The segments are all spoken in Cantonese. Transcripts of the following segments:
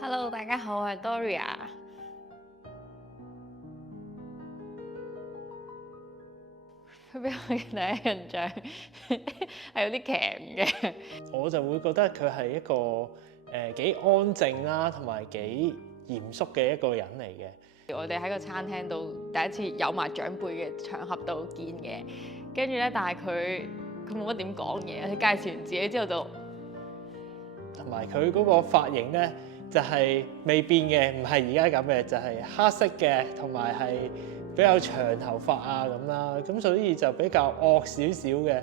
Hello，大家好，我係 Doria。佢俾我嘅第一印象係有啲騎嘅，我就會覺得佢係一個幾安靜啦，同埋幾嚴肅嘅一個人嚟嘅。我哋喺個餐廳度第一次有埋長輩嘅場合度見嘅，跟住咧，但係佢冇乜點講嘢，佢介紹完自己之後就同埋佢嗰個髮型咧就係未變嘅，唔係而家咁嘅，就係黑色嘅，同埋係比較長頭髮啊咁啦，咁所以就比較惡少少嘅。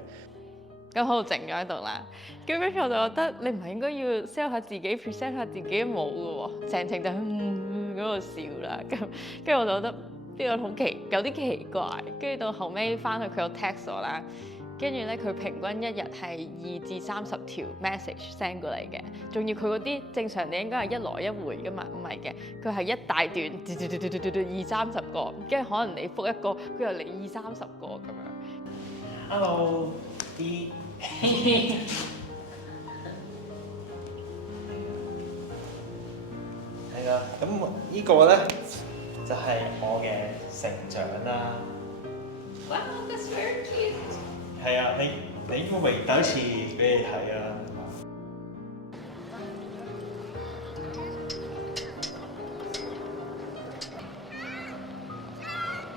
咁喺度靜咗喺度啦。跟住我就覺得你唔係應該要 sell 下自己 present 下自己冇嘅喎，成程就喺嗰度笑啦。跟住我就覺得呢個好有啲奇怪。跟住到後尾翻去佢有 text 我啦，跟住咧佢平均一日係2至30條 message send 過嚟嘅，仲要佢嗰啲正常你應該係一來一回噶嘛，唔係嘅，佢係一大段20-30個，跟住可能你覆一個，佢又嚟20-30個咁樣。Hello，啲係啦，咁呢個咧就係我嘅成長啦。Wow, that's very cute。係啊，你應該未第一次俾你睇啊。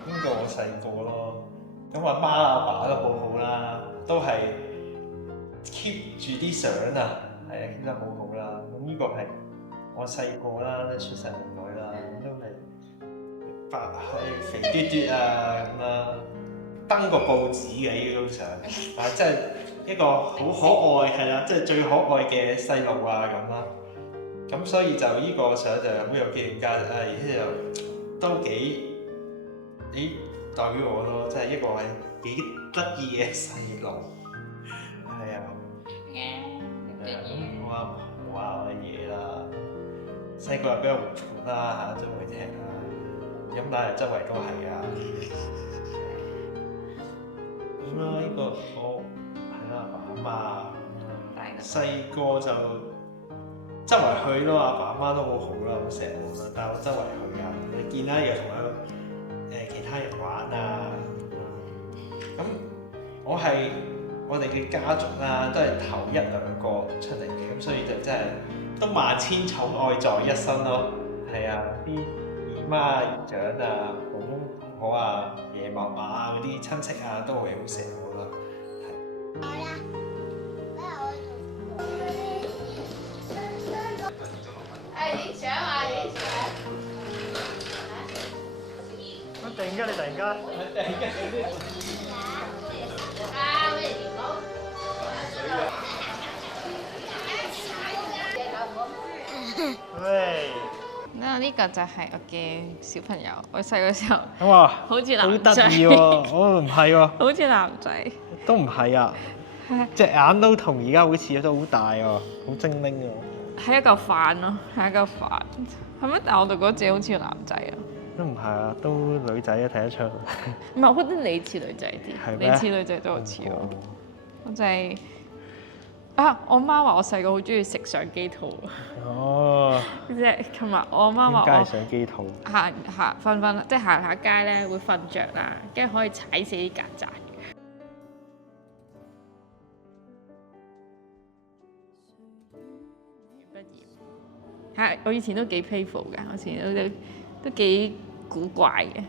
呢個我細個咯，咁阿媽阿爸都好好啦，都係 keep 住啲相啊，係啊 keep 得好好啦。咁呢個係我細個啦，出世唔耐啦，咁都係白係肥嘟嘟啊咁啦。登過報紙嘅呢張相，但係真係一個好可愛係啦，即係最可愛嘅細路啊咁啦。咁所以就呢個相就好有紀念價值啦，而且又都幾代表我咯，即係一個係幾得意嘅細路。係啊，我阿婆啊我嘢啦，細個又比較活潑啦嚇，周圍踢啊，飲奶周圍都係啊。咁啦，呢個我係啦，阿爸阿媽細個就周圍去咯，阿爸阿媽都好好啦，好錫我啦，帶我周圍去啊，你見啦又同其他人玩啊。咁我哋嘅家族啦，都係頭1、2個出嚟嘅，咁所以就真係都萬千寵愛在一身咯。係啊，啲姨媽姨丈啊，公公婆婆啊，爺嫲嫲啊嗰啲親戚啊，都會好錫我啦。影相啊！影相。我突然間，喂！呢個就係我嘅小朋友，我細個時候哇，好似好得男仔，意喎！哦，唔係喎，好似男仔，都唔係啊，隻眼都同而家好似，都好大喎，好精靈喎。係一嚿飯咯，係一嚿飯，係咩？但係我就覺得自己好似個男仔啊。都唔係啊，都女仔啊，睇得出。唔係，我覺得你似女仔啲，係咩？你似女仔都好似我。我就係我媽話我細個好中意食相機圖。哦。即係琴日我阿媽話點解係我相機圖？瞓，即係行下街咧會瞓着啦，跟住可以踩死啲曱甴。係，我以前都幾 playful 㗎，我以前都幾古怪嘅，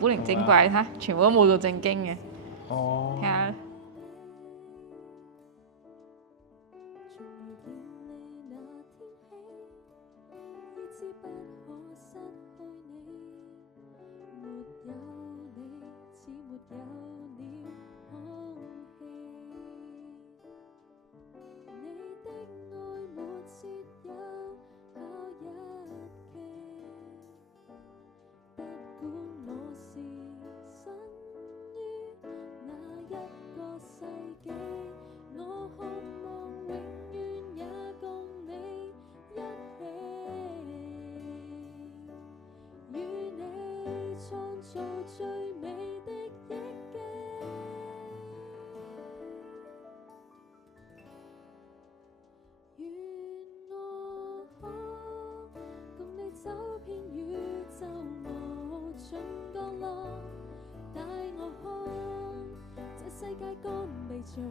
古靈精怪嚇，全部都冇到正經嘅。哦。睇下。界幹未做，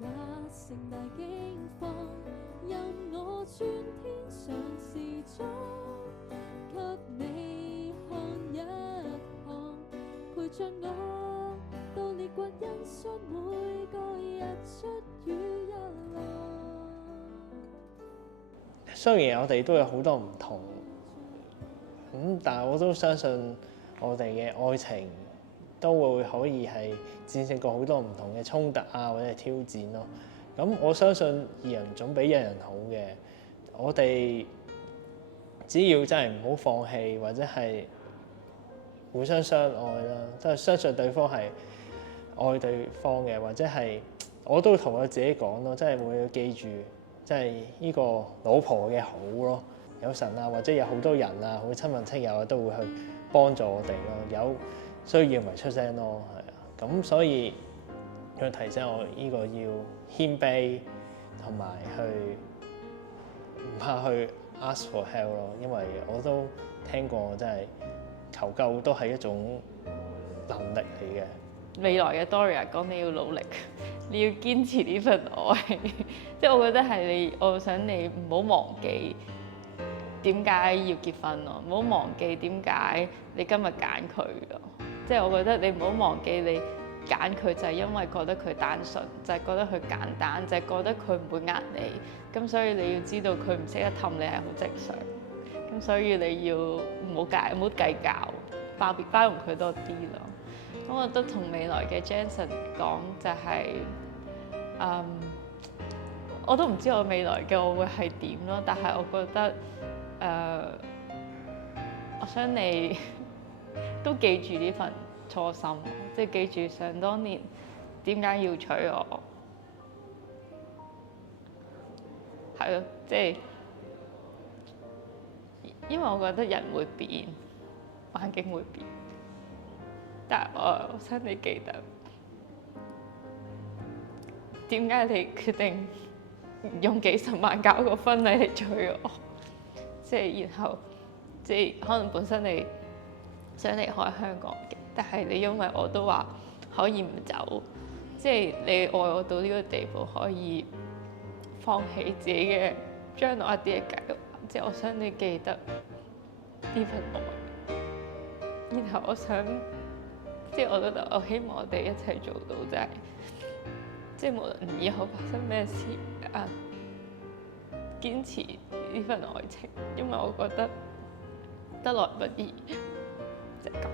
那盛大驚慌，任我轉天嘗試中，給你看一看，陪着我到烈掘欣賞每個日出與日落。雖然我哋都有好多唔同，但係我都相信我哋嘅愛情都會可以係戰勝過好多唔同嘅衝突啊，或者係挑戰咯。咁我相信二人總比一人好嘅。我哋只要真係唔好放棄，或者係互相相愛啦，即係相信對方係愛對方嘅，或者係我都同我自己講咯，即係會要記住，即係呢個老婆嘅好咯。有神啊，或者有好多人啊，好親朋戚友啊，都會去幫助我哋咯。有需要咪出聲咯，係啊。咁所以佢提醒我呢個要謙卑，同埋去唔怕去 ask for help 咯。因為我都聽過，真係求救都係一種能力嚟嘅。未來嘅 Doria 講你要努力，你要堅持呢份愛，即係我覺得係你，我想你唔好忘記點解要結婚咯，唔好忘記點解你今日揀佢咯，即係我覺得你唔好忘記你揀佢就係因為覺得佢單純，就係覺得佢簡單，就係覺得佢唔會呃你，咁所以你要知道佢唔識得氹你係好正常，咁所以你要唔好計較，包容佢多啲咯。咁我覺得同未來嘅 Jansen 講就係、我都唔知我未來嘅我會係點咯，但係我覺得我想你都記住呢份初心，即係記住想當年點解要娶我，係咯，即係因為我覺得人會變，環境會變。但係我想你記得點解你決定用幾十萬搞個婚禮嚟娶我，即係然後即係可能本身你想離開香港嘅，但係你因為我都話可以唔走，即係你愛我到呢個地步，可以放棄自己嘅將來一啲嘅計劃，即係我想你記得呢份愛，然後我想。即係我覺得，我希望我哋一齊做到，就係即係無論以後發生咩事，堅持呢份愛情，因為我覺得得來不易，就係咁。